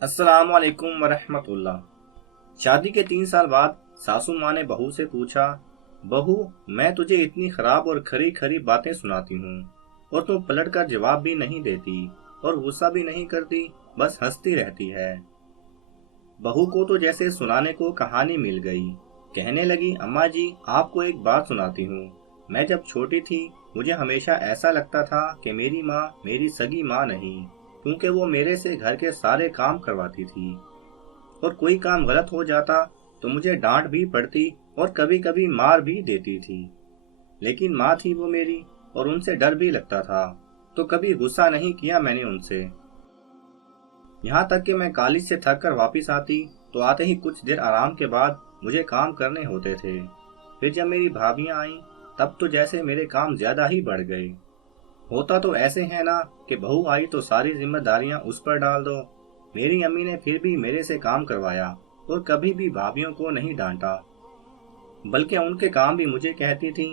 अस्सलाम वालेकुम वरहमतुल्लाह। शादी के 3 साल बाद सासू माँ ने बहू से पूछा, बहू, मैं तुझे इतनी खराब और खरी खरी बातें सुनाती हूँ और तू पलट कर जवाब भी नहीं देती और गुस्सा भी नहीं करती, बस हंसती रहती है। बहू को तो जैसे सुनाने को कहानी मिल गई। कहने लगी, अम्मा जी, आपको एक बात सुनाती हूँ। मैं जब छोटी थी, मुझे हमेशा ऐसा लगता था कि मेरी माँ मेरी सगी माँ नहीं, क्योंकि वो मेरे से घर के सारे काम करवाती थी और कोई काम गलत हो जाता तो मुझे डांट भी पड़ती और कभी कभी मार भी देती थी। लेकिन माँ थी वो मेरी और उनसे डर भी लगता था, तो कभी गुस्सा नहीं किया मैंने उनसे। यहाँ तक कि मैं कॉलेज से थक कर वापिस आती तो आते ही कुछ देर आराम के बाद मुझे काम करने होते थे। फिर जब मेरी भाभियाँ आईं तब तो जैसे मेरे काम ज्यादा ही बढ़ गए। होता तो ऐसे है ना कि बहू आई तो सारी जिम्मेदारियां उस पर डाल दो। मेरी अम्मी ने फिर भी मेरे से काम करवाया और कभी भी भाभीियों को नहीं डांटा, बल्कि उनके काम भी मुझे कहती थी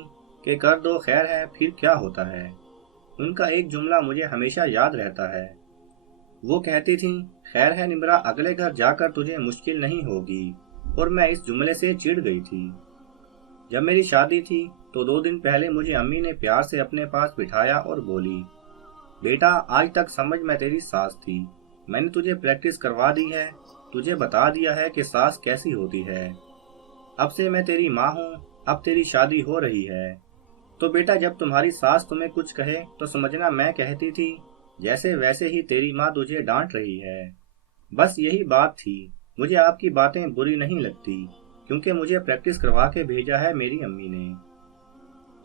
कि कर दो, खैर है, फिर क्या होता है। उनका एक जुमला मुझे हमेशा याद रहता है। वो कहती थी, खैर है निम्रा, अगले घर जाकर तुझे मुश्किल नहीं होगी। और मैं इस जुमले से चिढ़ गई थी। जब मेरी शादी थी तो 2 दिन पहले मुझे अम्मी ने प्यार से अपने पास बिठाया और बोली, बेटा, आज तक समझ मैं तेरी सास थी। मैंने तुझे प्रैक्टिस करवा दी है, तुझे बता दिया है कि सास कैसी होती है। अब से मैं तेरी माँ हूँ, अब तेरी शादी हो रही है। तो बेटा, जब तुम्हारी सास तुम्हें कुछ कहे तो समझना मैं कहती थी, जैसे वैसे ही तेरी माँ तुझे डांट रही है। बस यही बात थी। मुझे आपकी बातें बुरी नहीं लगती, क्योंकि मुझे प्रैक्टिस करवा के भेजा है मेरी अम्मी ने।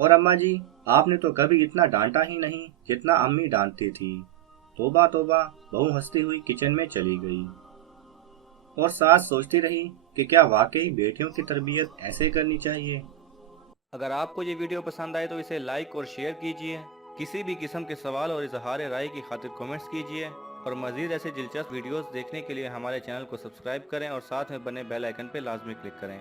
और अम्मा जी, आपने तो कभी इतना डांटा ही नहीं जितना अम्मी डांटती थी। तोबा तोबा। बहू हंसती हुई किचन में चली गई और सास सोचती रही कि क्या वाकई बेटियों की तरबियत ऐसे करनी चाहिए। अगर आपको ये वीडियो पसंद आए तो इसे लाइक और शेयर कीजिए। किसी भी किस्म के सवाल और इजहार राय की खातिर कमेंट्स कीजिए और मज़ीद ऐसे दिलचस्प वीडियोस देखने के लिए हमारे चैनल को सब्सक्राइब करें और साथ में बने बेल आइकन पर लाजमी क्लिक करें।